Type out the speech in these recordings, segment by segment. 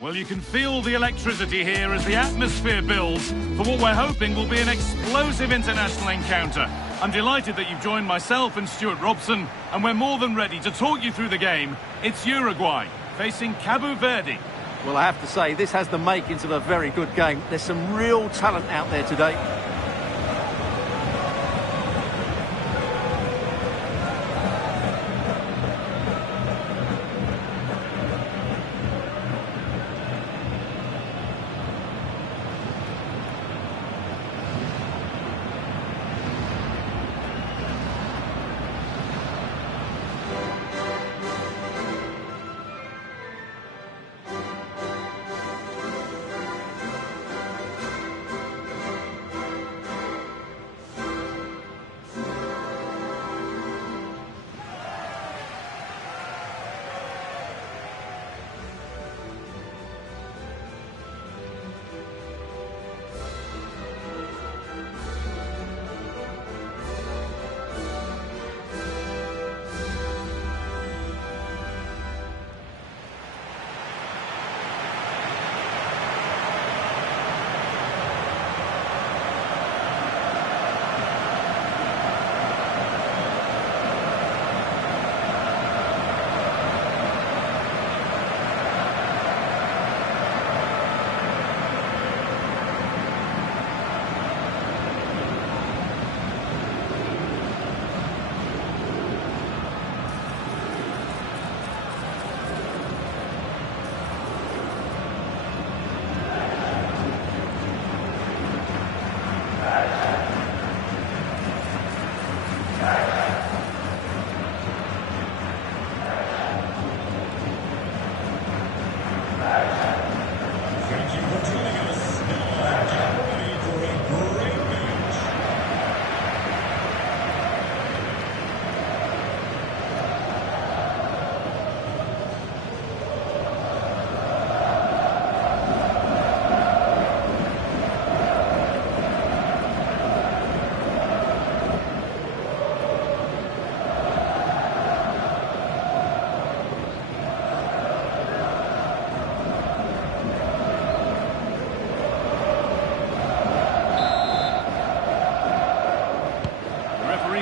Well, you can feel the electricity here as the atmosphere builds for what we're hoping will be an explosive international encounter. I'm delighted that you've joined myself and Stuart Robson, and we're more than ready to talk you through the game. It's Uruguay facing Cabo-Verde. Well, I have to say, this has the makings of a very good game. There's some real talent out there today.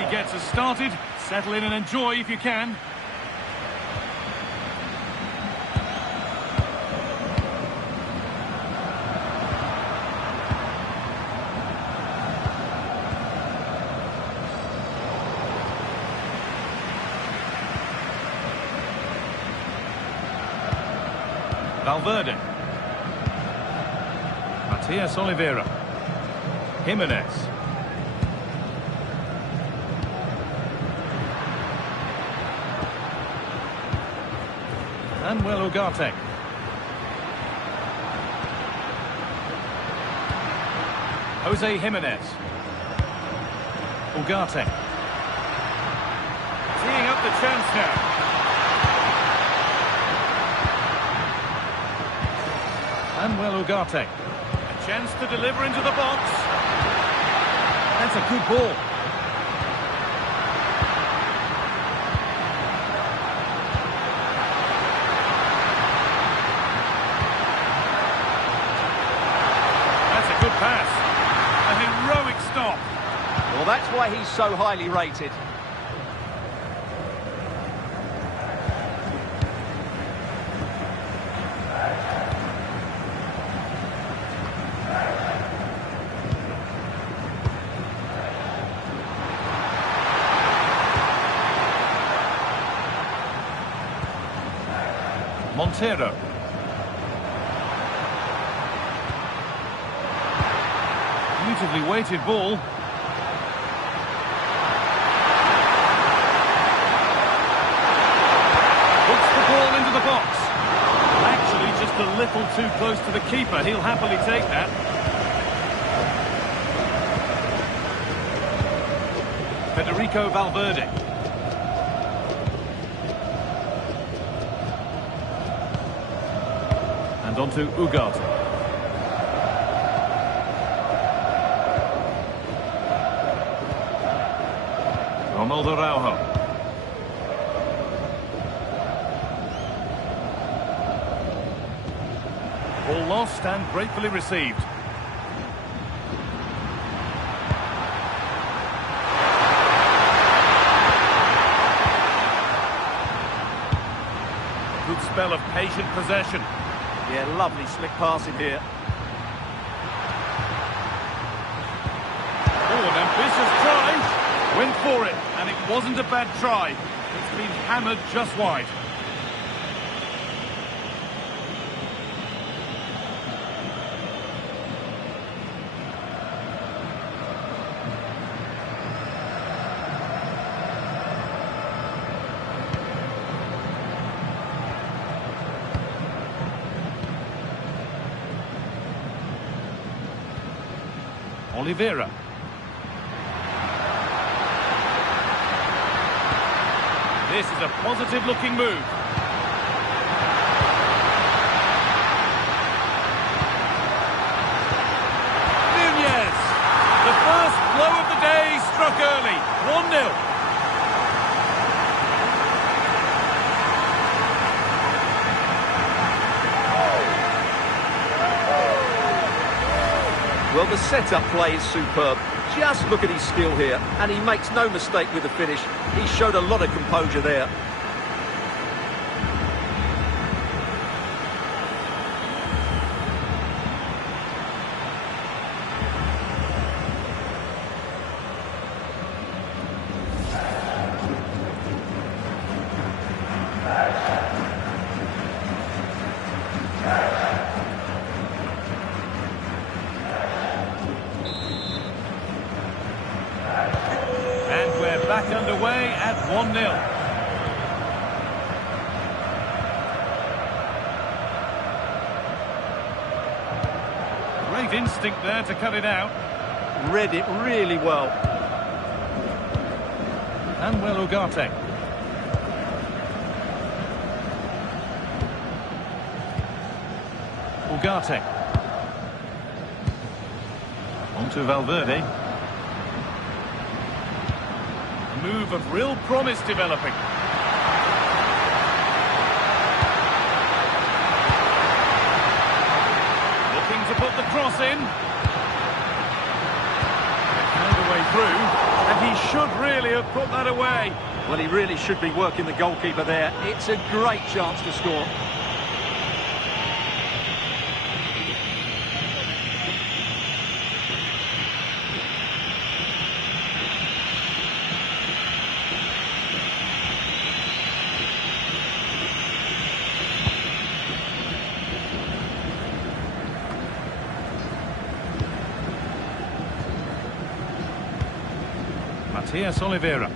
Gets us started. Settle in and enjoy if you can. Valverde. Matias Oliveira. Jimenez. Manuel Ugarte. Jose Jimenez. Ugarte. Teeing up the chance now. Manuel Ugarte. A chance to deliver into the box. That's a good ball. Pass. A heroic stop. Well, that's why he's so highly rated. Montero. Beautifully weighted ball. Puts the ball into the box. Actually, just a little too close to the keeper. He'll happily take that. Federico Valverde. And on to Ugarte. Ronaldo Araujo. Ball lost and gratefully received. Good spell of patient possession. Yeah, lovely slick passing here. Oh, an ambitious try. Went for it, and it wasn't a bad try. It's been hammered just wide. Oliveira. This is a positive-looking move. Nunez. The first blow of the day struck early. 1-0. Well, the setup play is superb. Just look at his skill here, and he makes no mistake with the finish. He showed a lot of composure there. Back underway at 1-0. Great instinct there to cut it out. Read it really well. Manuel Ugarte. Ugarte. On to Valverde. Move of real promise developing. Looking to put the cross in. Found a way through, and he should really have put that away. Well, he really should be working the goalkeeper there. It's a great chance to score. Matias Oliveira.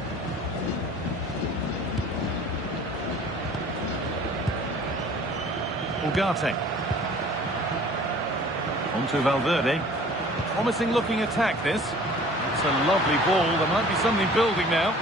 Ugarte. On to Valverde. Promising looking attack this. It's a lovely ball. There might be something building now.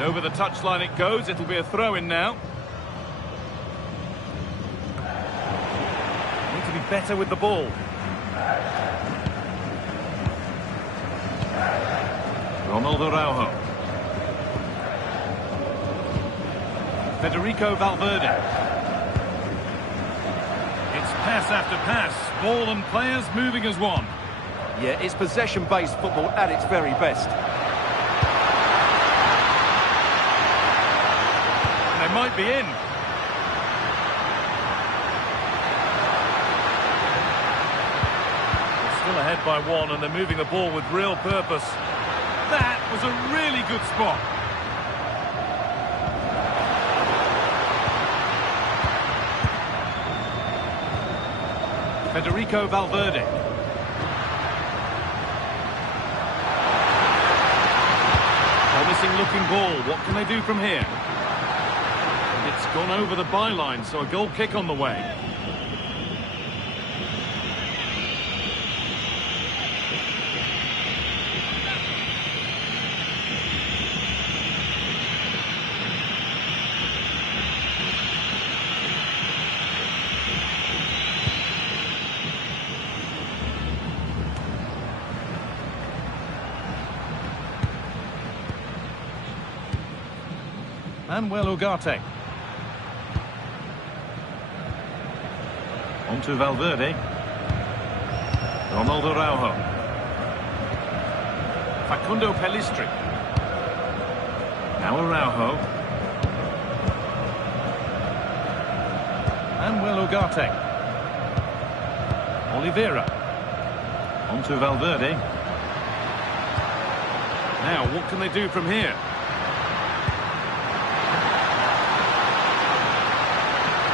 Over the touchline it goes. It'll be a throw-in now. Need to be better with the ball. Ronaldo Araujo. Federico Valverde. It's pass after pass. Ball and players moving as one. Yeah, it's possession-based football at its very best. They might be in. They're still ahead by one, and they're moving the ball with real purpose. That was a really good spot. Federico Valverde. Promising looking ball. What can they do from here? It's gone over the byline, so a goal kick on the way. Manuel Ugarte. On to Valverde. Ronaldo Araujo. Facundo Pellistri. Now Araujo. Manuel Ugarte. Oliveira. On to Valverde. Now, what can they do from here?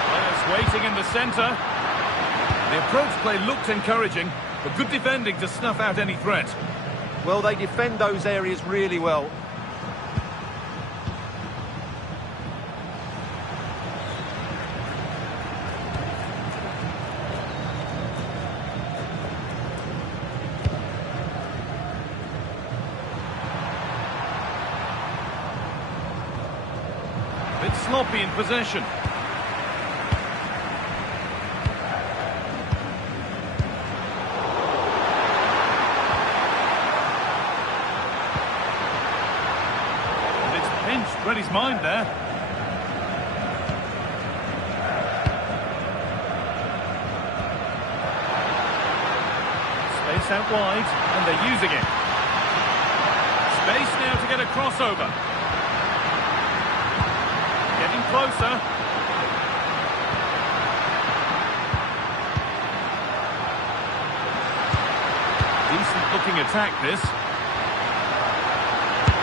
Players waiting in the centre. The approach play looked encouraging, but good defending to snuff out any threat. Well, they defend those areas really well. Bit sloppy in possession. Read his mind there. Space out wide, and they're using it. Space now to get a crossover. Getting closer. Decent looking attack this.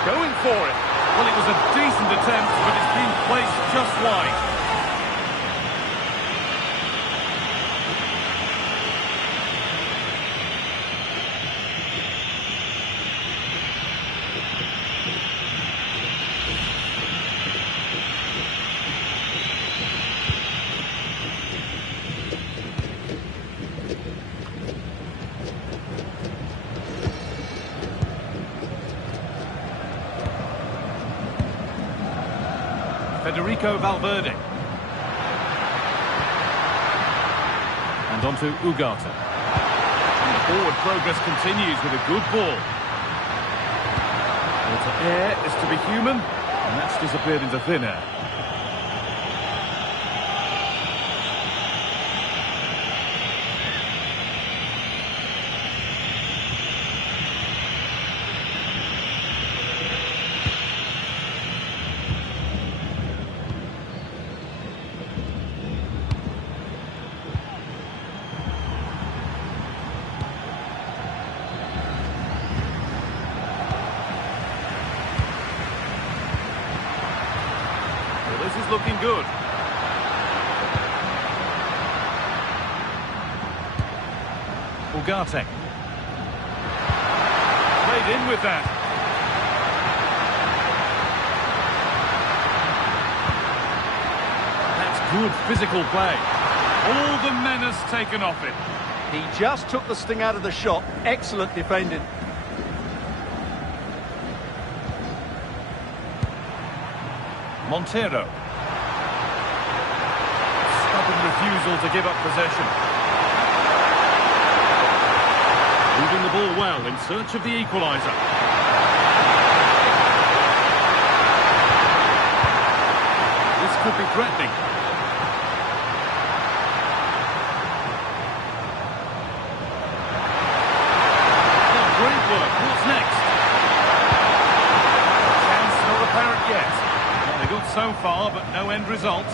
Going for it. Well, it was a decent attempt, but it's been placed just wide. Federico Valverde. And on to Ugarte. And the forward progress continues with a good ball. Well, to err is to be human, and that's disappeared into thin air. This is looking good. Ugarte. Played in with that. That's good physical play. All the menace taken off it. He just took the sting out of the shot. Excellent defending. Montero. Stubborn refusal to give up possession. Moving the ball well in search of the equaliser. This could be threatening. Oh, great work. What's next? Chance not apparent yet. They got so far, but no end result.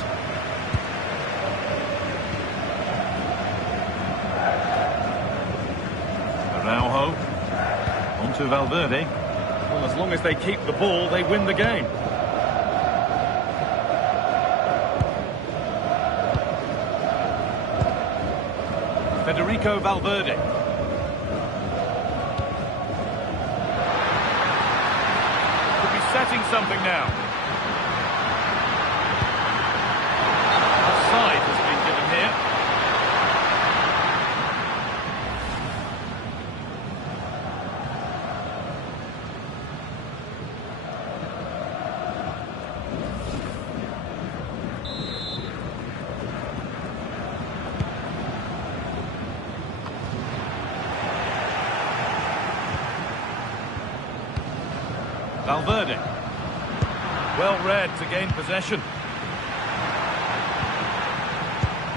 Araujo. On to Valverde. Well, as long as they keep the ball, they win the game. Federico Valverde. Could be setting something now. Offside has been given here. Valverde. Well read to gain possession.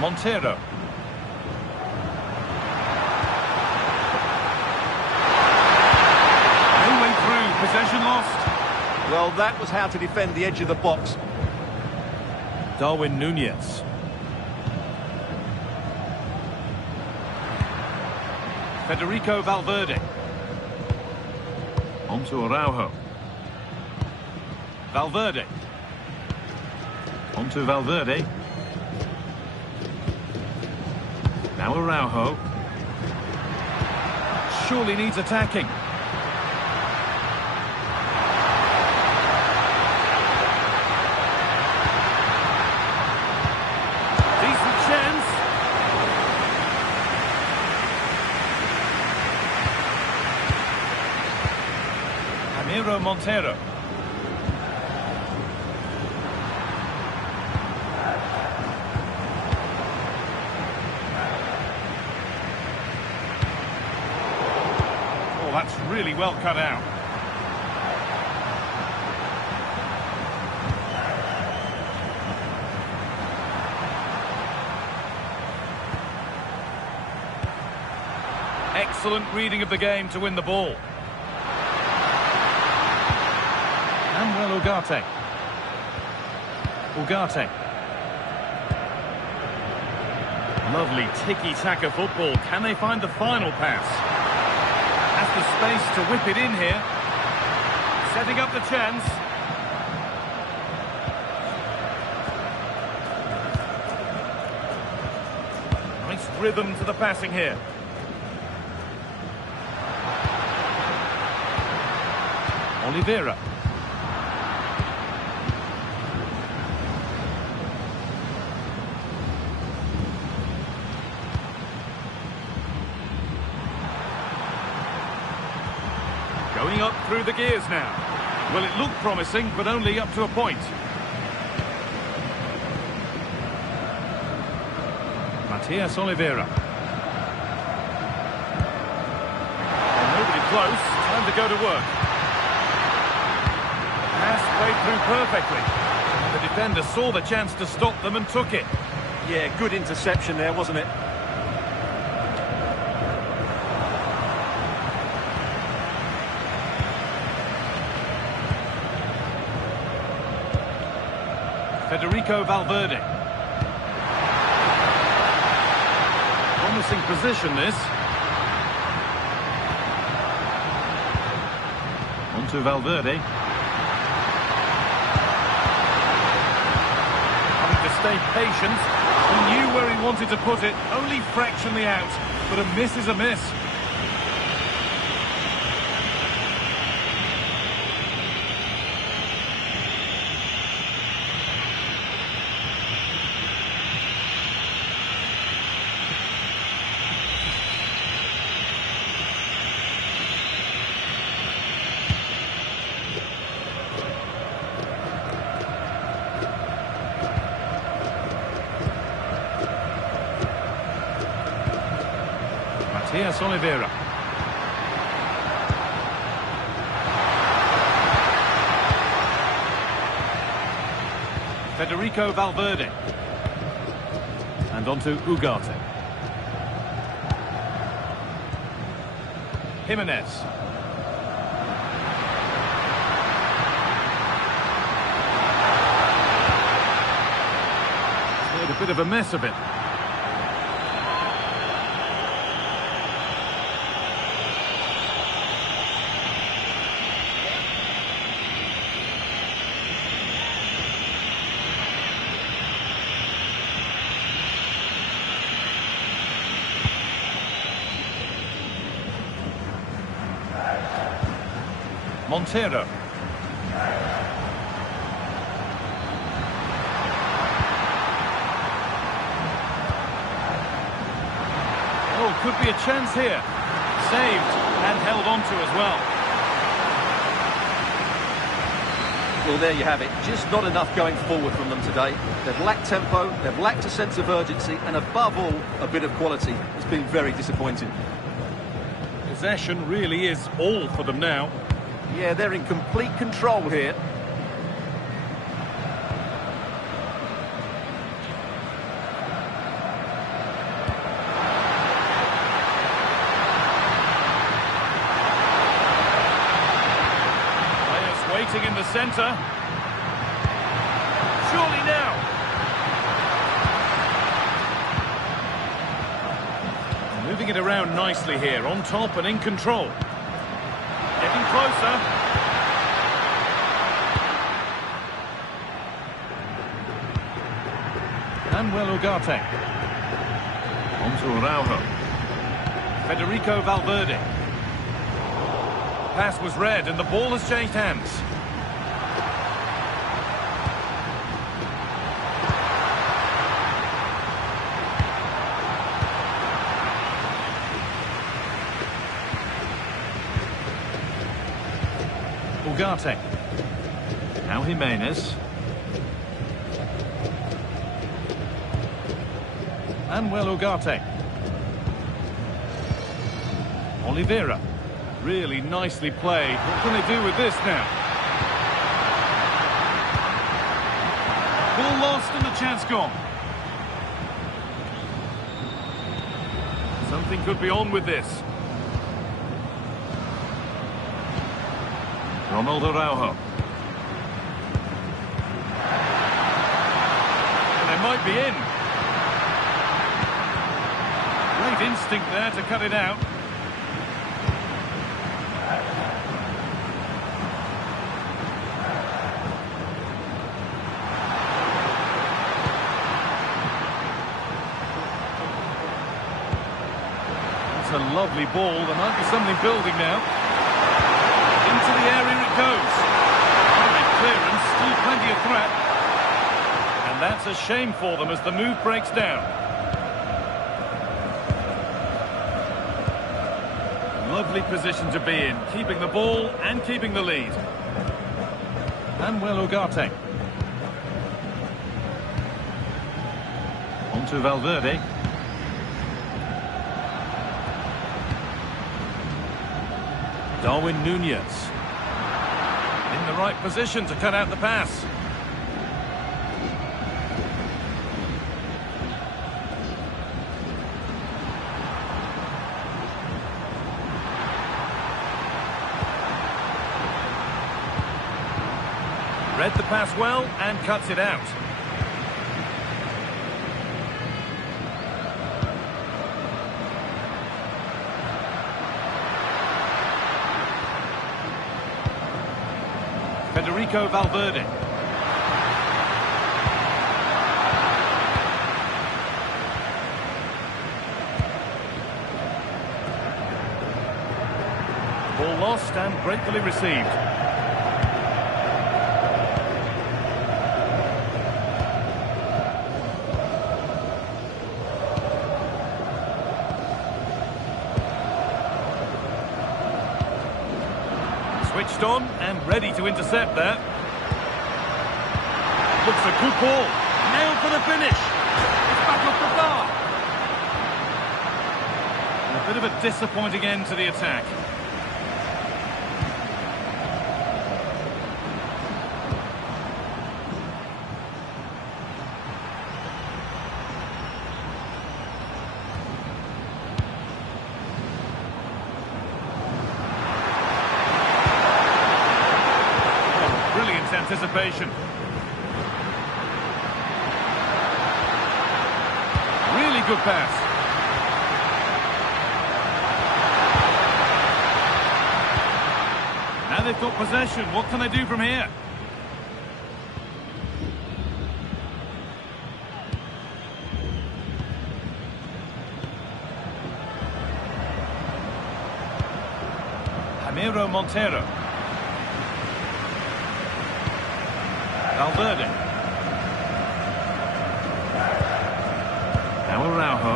Montero. No way through, possession lost. Well, that was how to defend the edge of the box. Darwin Núñez. Federico Valverde. On to Araujo. Valverde. On to Valverde. Now Araujo. Surely needs attacking. Decent chance. Ramiro Montero. That's really well cut out. Excellent reading of the game to win the ball. Manuel Ugarte. Ugarte. Lovely tiki-taka football. Can they find the final pass? Has the space to whip it in here. Setting up the chance. Nice rhythm to the passing here. Oliveira. Going up through the gears now. Well, it looked promising, but only up to a point. Matias Oliveira. And nobody close. Time to go to work. Pass played through perfectly. The defender saw the chance to stop them and took it. Yeah, good interception there, wasn't it? Federico Valverde. Promising position, this. On to Valverde. Having to stay patient. He knew where he wanted to put it, only fractionally out. But a miss is a miss. Matias Oliveira. Federico Valverde. And on to Ugarte. Jimenez. Made a bit of a mess of it. Montero. Oh, could be a chance here. Saved and held on to as well. Well, there you have it. Just not enough going forward from them today. They've lacked tempo, they've lacked a sense of urgency, and above all, a bit of quality. It's been very disappointing. Possession really is all for them now. Yeah, they're in complete control here. waiting in the centre. Surely now. Moving it around nicely here, on top and in control. Getting closer. Manuel Ugarte. On to Araujo. Federico Valverde. Pass was read and the ball has changed hands. Ugarte. Now Jimenez. Manuel Ugarte. Oliveira. Really nicely played. What can they do with this now? Ball lost and the chance gone. Something could be on with this. Ronald Araujo. And they might be in. Great instinct there to cut it out. That's a lovely ball. There might be something building now. Into the area it goes. Great clearance, still plenty of threat. And that's a shame for them as the move breaks down. Lovely position to be in, keeping the ball and keeping the lead. Manuel Ugarte. On to Valverde. Darwin Nunez. In the right position to cut out the pass. Read the pass well and cuts it out. Federico Valverde. Ball lost and gratefully received. Switched on and ready to intercept there. Looks a good ball. Now for the finish. It's back off the bar. And a bit of a disappointing end to the attack. Anticipation. Really good pass. Now they've got possession. What can they do from here? Ramiro Montero. Valverde. Now Araujo.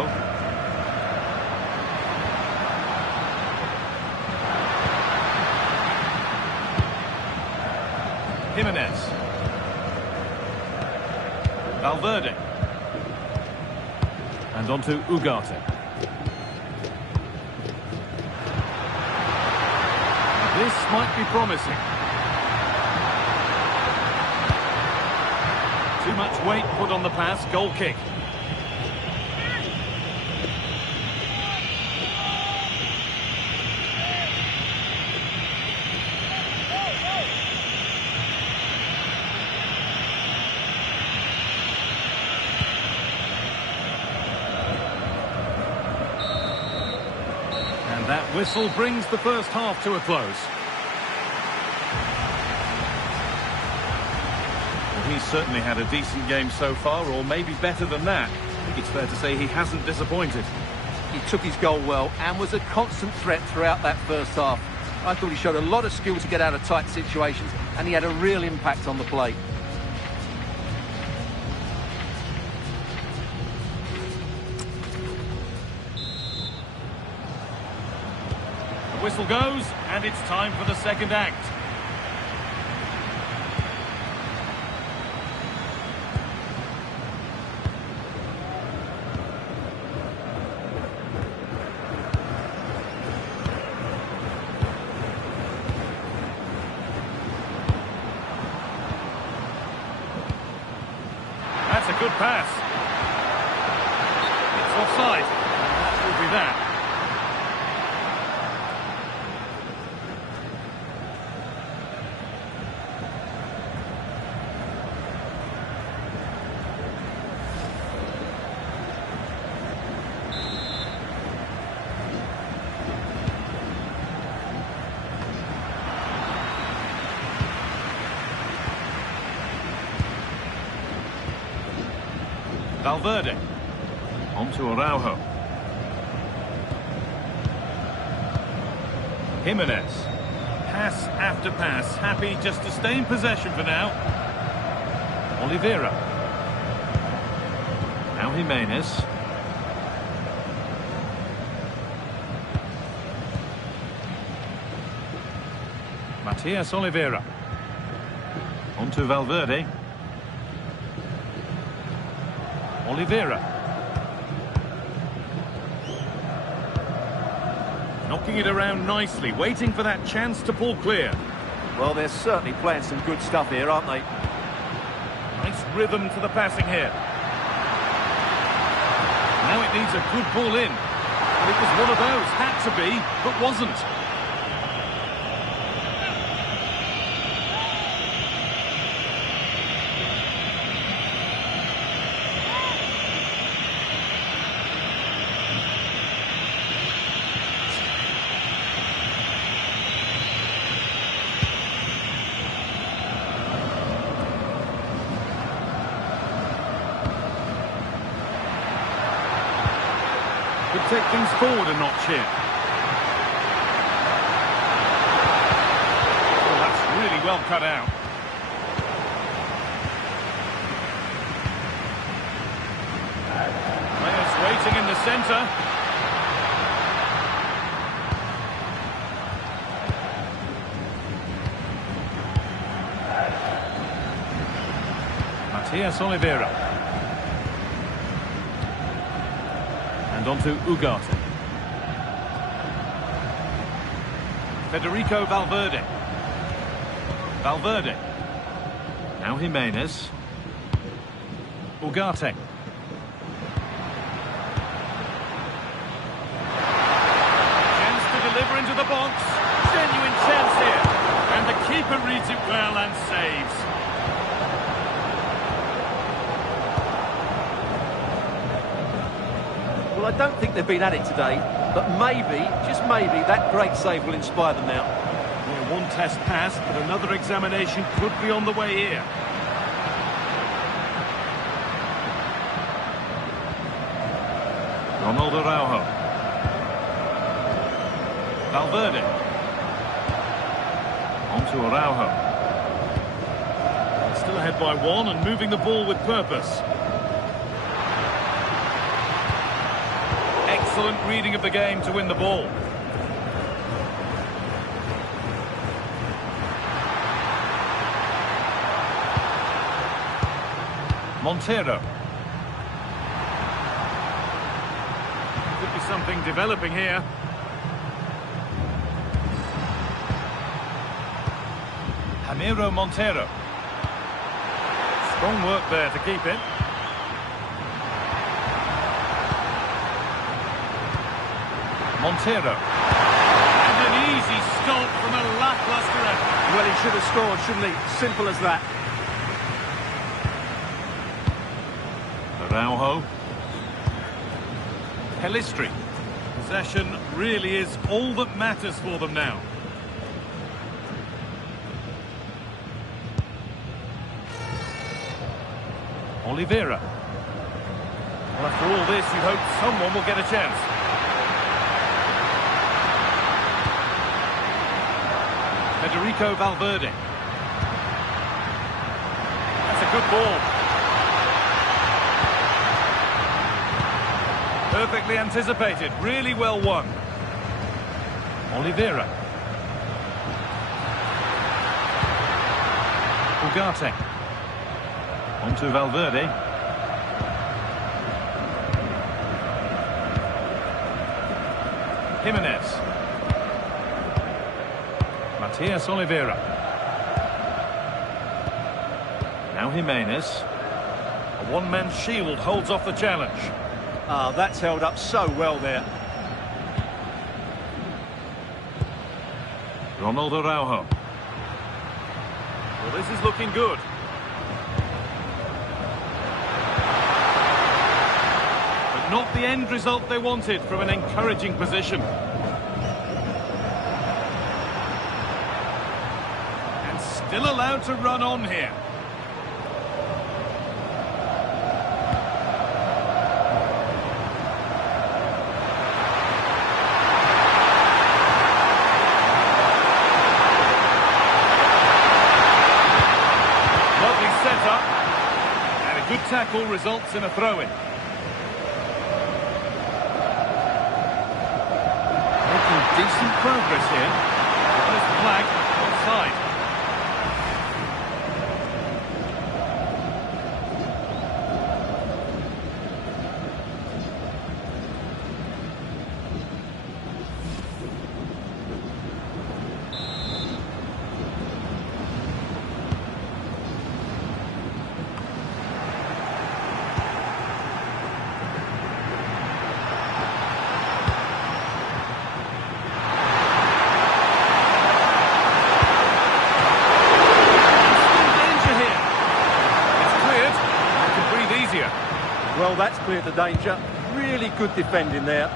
Jimenez. Valverde. And on to Ugarte. This might be promising. Too much weight put on the pass, goal kick. Whistle brings the first half to a close. Well, he's certainly had a decent game so far, or maybe better than that. I think it's fair to say he hasn't disappointed. He took his goal well and was a constant threat throughout that first half. I thought he showed a lot of skill to get out of tight situations, and he had a real impact on the play. The whistle goes, and it's time for the second act. That's a good pass. It's offside. That will be that. Valverde, on to Araujo. Jimenez, pass after pass, happy just to stay in possession for now. Oliveira. Now Jimenez. Matias Oliveira. On to Valverde. Oliveira. Knocking it around nicely, waiting for that chance to pull clear. Well, they're certainly playing some good stuff here, aren't they? Nice rhythm to the passing here. Now it needs a good ball in. And it was one of those, had to be, but wasn't. Could take things forward a notch here. Oh, that's really well cut out. Players waiting in the centre. Matias Oliveira. And on to Ugarte. Federico Valverde. Valverde. Now Jimenez. Ugarte. Chance to deliver into the box. Genuine chance here. And the keeper reads it well and saves. Well, I don't think they've been at it today, but maybe, just maybe, that great save will inspire them now. Yeah, one test passed, but another examination could be on the way here. Ronald Araujo. Valverde. On to Araujo. Still ahead by one and moving the ball with purpose. Excellent reading of the game to win the ball. Montero. Could be something developing here. Ramiro Montero. Strong work there to keep it. Montero. And an easy stop from a lacklustre effort. Well, he should have scored, shouldn't he? Simple as that. Araujo. Pelistri. Possession really is all that matters for them now. Oliveira. Well, after all this, you hope someone will get a chance. Federico Valverde. That's a good ball. Perfectly anticipated, really well won. Oliveira. Ugarte. On to Valverde. Jimenez. Matias Oliveira. Now Jimenez. A one-man shield holds off the challenge. Ah, that's held up so well there. Ronald Araujo. Well, this is looking good. But not the end result they wanted from an encouraging position. And still allowed to run on here. Good tackle results in a throw-in. Making decent progress here. There's the flag, offside. Well, that's cleared the danger. Really good defending there.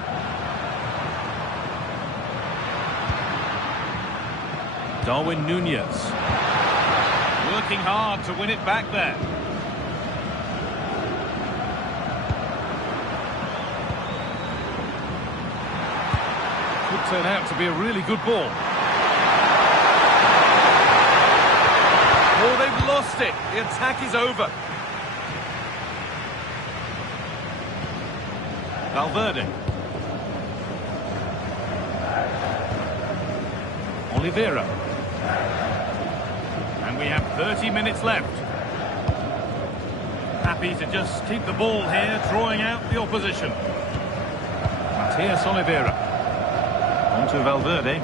Darwin Núñez. Working hard to win it back there. Could turn out to be a really good ball. Oh, they've lost it. The attack is over. Valverde. Oliveira. And we have 30 minutes left. Happy to just keep the ball here, drawing out the opposition. Matias Oliveira. On to Valverde.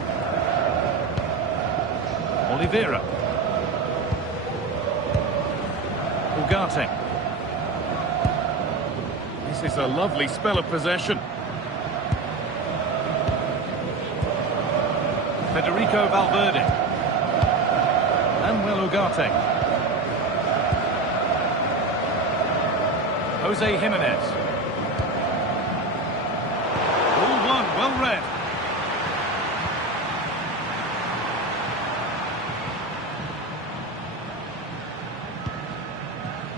Oliveira. Ugarte. This is a lovely spell of possession. Federico Valverde. Manuel Ugarte. Jose Jimenez. All one, well read.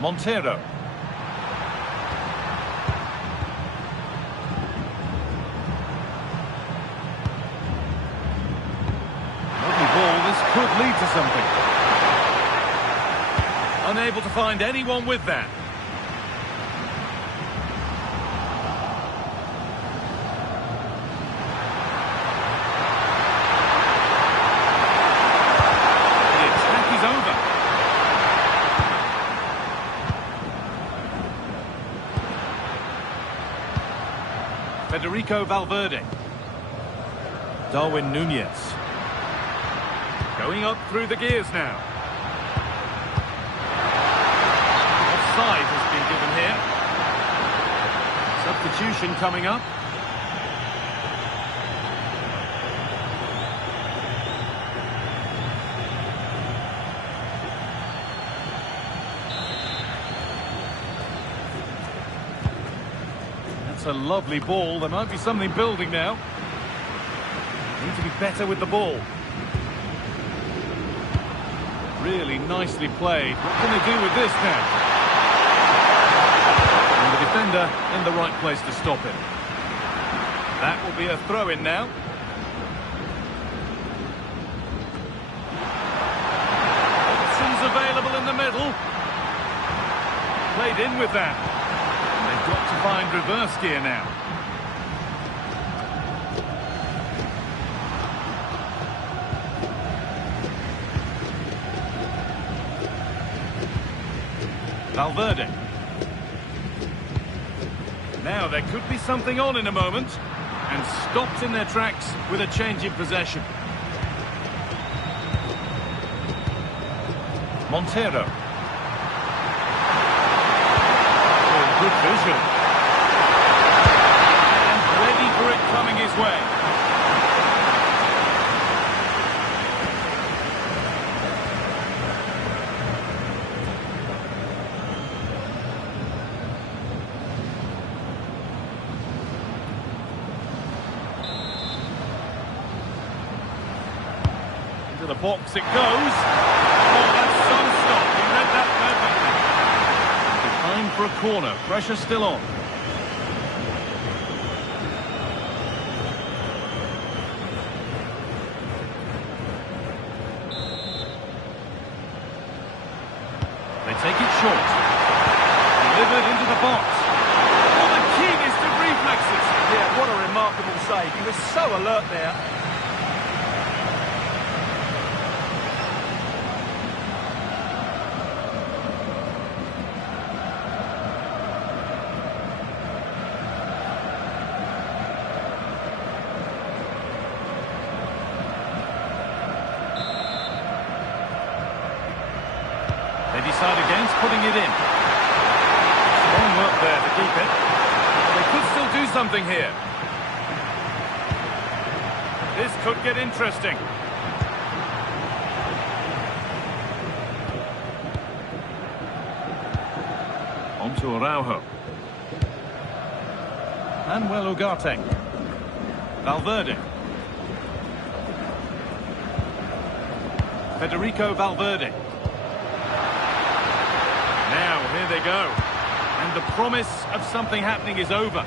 Montero. Could lead to something. Unable to find anyone with that. The attack is over. Federico Valverde. Darwin Núñez. Going up through the gears now. Offside has been given here. Substitution coming up. That's a lovely ball. There might be something building now. to be better with the ball. Really nicely played. What can they do with this now? And the defender in the right place to stop him. That will be a throw-in now. Options available in the middle. Played in with that. And they've got to find reverse gear now. Valverde. Now there could be something on in a moment, and stopped in their tracks with a change in possession. Montero. Oh, good vision. And ready for it coming his way. To the box it goes. Oh, that's some stop. He read that perfectly. Behind for a corner. Pressure still on. They take it short. Delivered into the box. Oh, the keenest of reflexes. Yeah, what a remarkable save. He was so alert there. They decide against putting it in. Strong work there to keep it. They could still do something here. This could get interesting. On to Araujo. Manuel Ugarte. Valverde. Federico Valverde. Now, here they go. And the promise of something happening is over.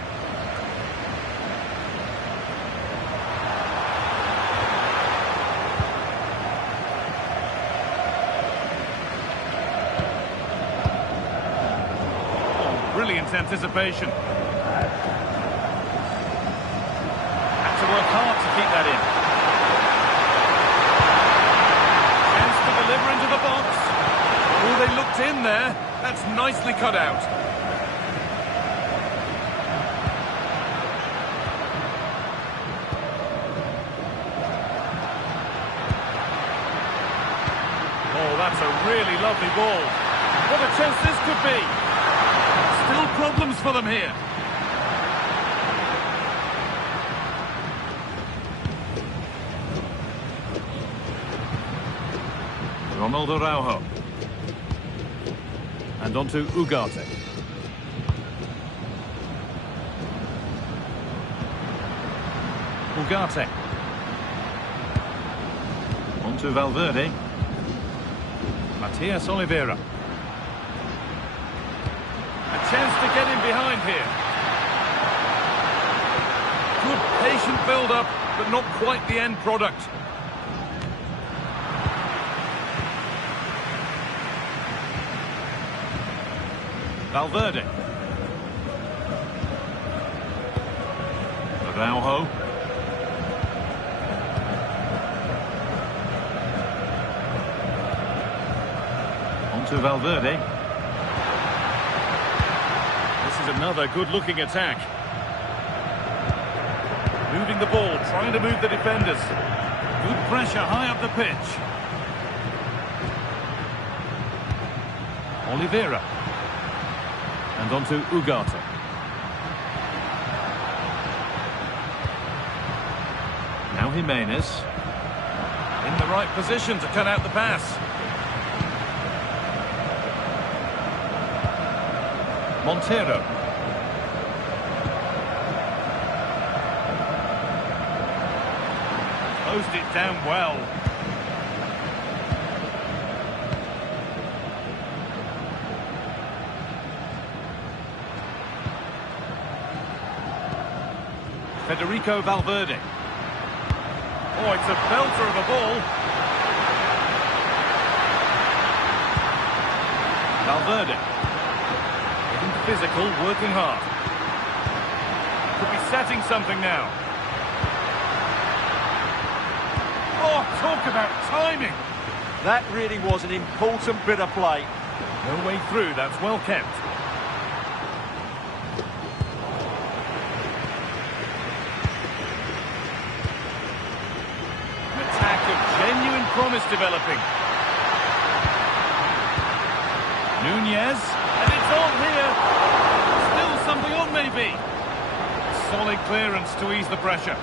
Oh, brilliant anticipation. Had to work hard to keep that in. Chance to deliver into the box. Oh, they looked in there. That's nicely cut out. Oh, that's a really lovely ball. What a chance this could be. Still problems for them here. Ronald Araujo. And on to Ugarte. Ugarte. On to Valverde. Matias Oliveira. A chance to get in behind here. Good patient build-up, but not quite the end product. Valverde. Araujo. On to Valverde. This is another good-looking attack. Moving the ball, trying to move the defenders. Good pressure high up the pitch. Oliveira. And on to Ugarte. Now Jimenez. In the right position to cut out the pass. Montero. closed it down well. Federico Valverde. Oh, it's a belter of a ball. Valverde. Getting physical, working hard. Could be setting something now. Oh, talk about timing. That really was an important bit of play. No way through, that's well kept. Genuine promise developing. Nunez, and it's on here. Still something on, maybe. Solid clearance to ease the pressure.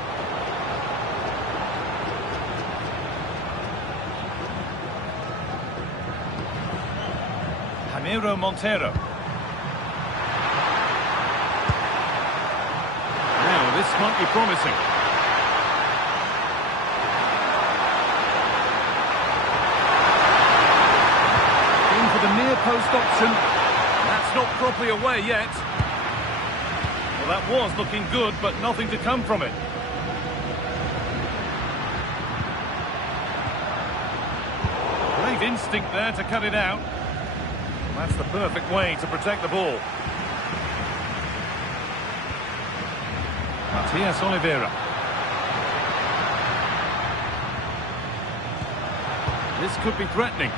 Ramiro Montero. Now, this might be promising. The near post option. That's not properly away yet. Well, that was looking good, but nothing to come from it. Great instinct there to cut it out. Well, that's the perfect way to protect the ball. Matias Oliveira. This could be threatening.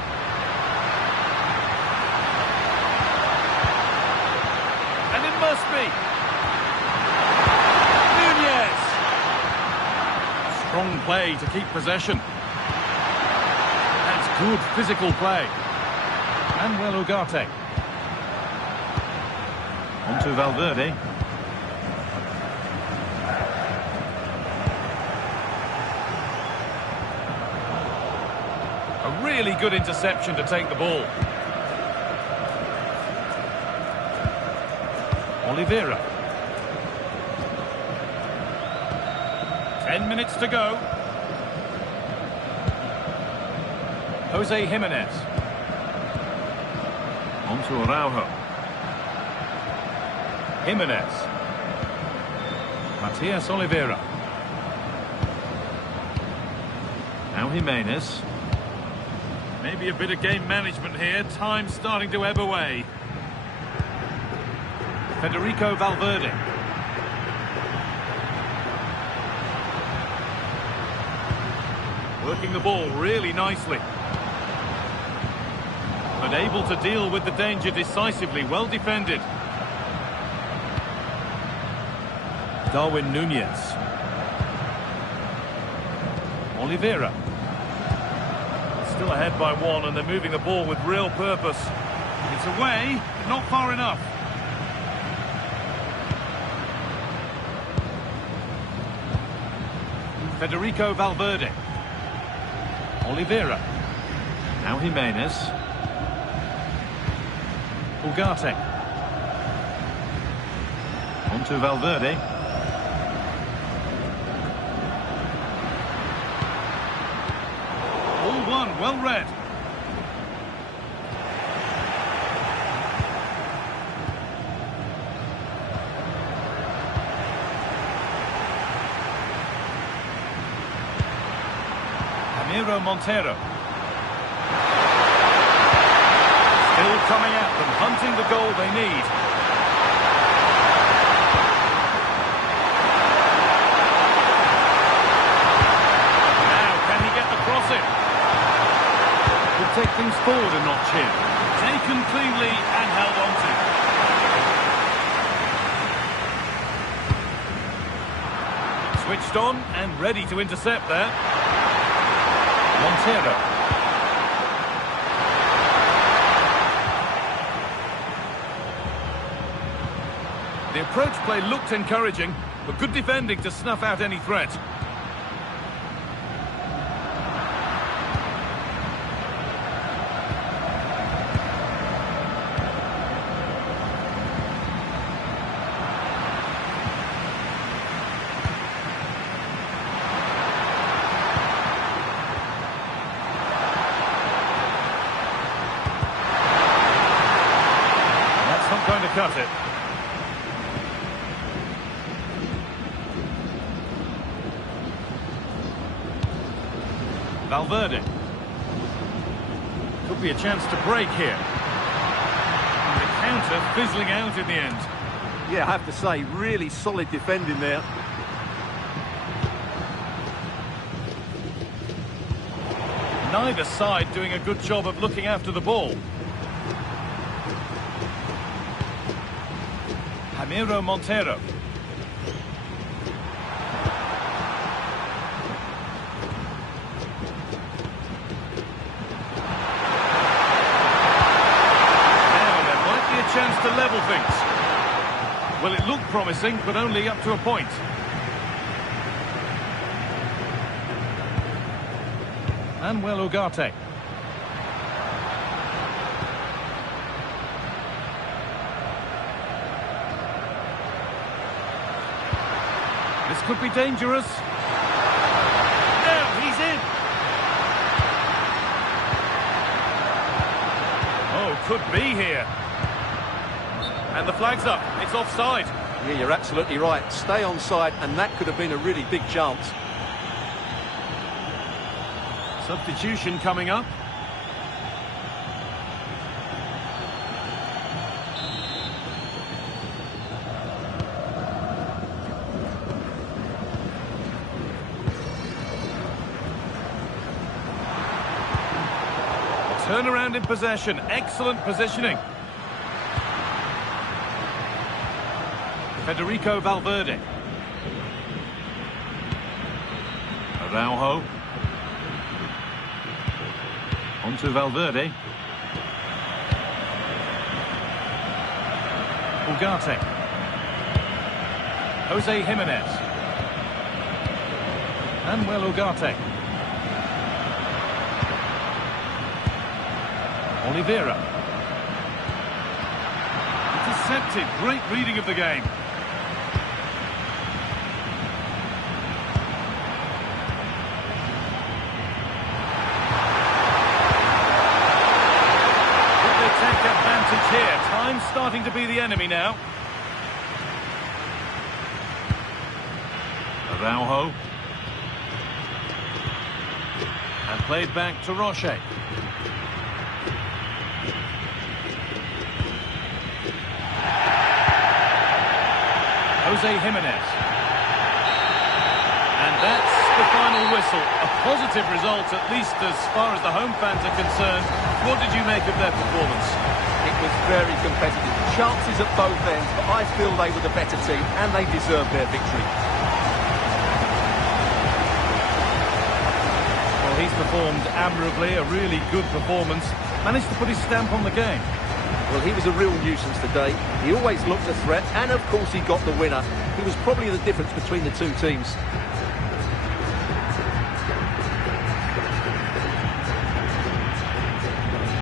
Must be. Nunez. Strong play to keep possession. That's good physical play. Manuel Ugarte. On to Valverde. A really good interception to take the ball. Oliveira. 10 minutes to go. Jose Jimenez. On to Araujo. Jimenez. Matias Oliveira. Now Jimenez. Maybe a bit of game management here. Time starting to ebb away. Federico Valverde. Working the ball really nicely. But able to deal with the danger decisively. Well defended. Darwin Nunez. Oliveira. Still ahead by one, and they're moving the ball with real purpose. It's away, but not far enough. Federico Valverde. Oliveira. Now Jimenez. Ugarte. On to Valverde. All one, well read. Ramiro Montero. Still coming at them, hunting the goal they need. Now, can he get the crossing? Could take things forward a notch here. Taken cleanly and held on to. Switched on and ready to intercept there. Montero. The approach play looked encouraging, but good defending to snuff out any threat. trying to cut it. Valverde. Could be a chance to break here. And the counter fizzling out in the end. Yeah, I have to say, really solid defending there. Neither side doing a good job of looking after the ball. Ramiro Montero. Chance to level things. Well, it looked promising, but only up to a point. Manuel Ugarte. This could be dangerous. No, he's in. Oh, could be here. And the flag's up. It's offside. Yeah, you're absolutely right. Stay onside, and that could have been a really big chance. Substitution coming up. Turnaround in possession. Excellent positioning. Federico Valverde. Araujo. On to Valverde. Ugarte. Jose Jimenez. Manuel Ugarte. Oliveira. Intercepted. Great reading of the game. Here, time's starting to be the enemy now. Araujo. And played back to Roche. Jose Jimenez. And that's the final whistle. A positive result, at least as far as the home fans are concerned. What did you make of their performance? It was very competitive. Chances at both ends, but I feel they were the better team and they deserved their victory. Well, he's performed admirably, a really good performance. Managed to put his stamp on the game. Well, he was a real nuisance today. He always looked a threat, and of course he got the winner. He was probably the difference between the two teams.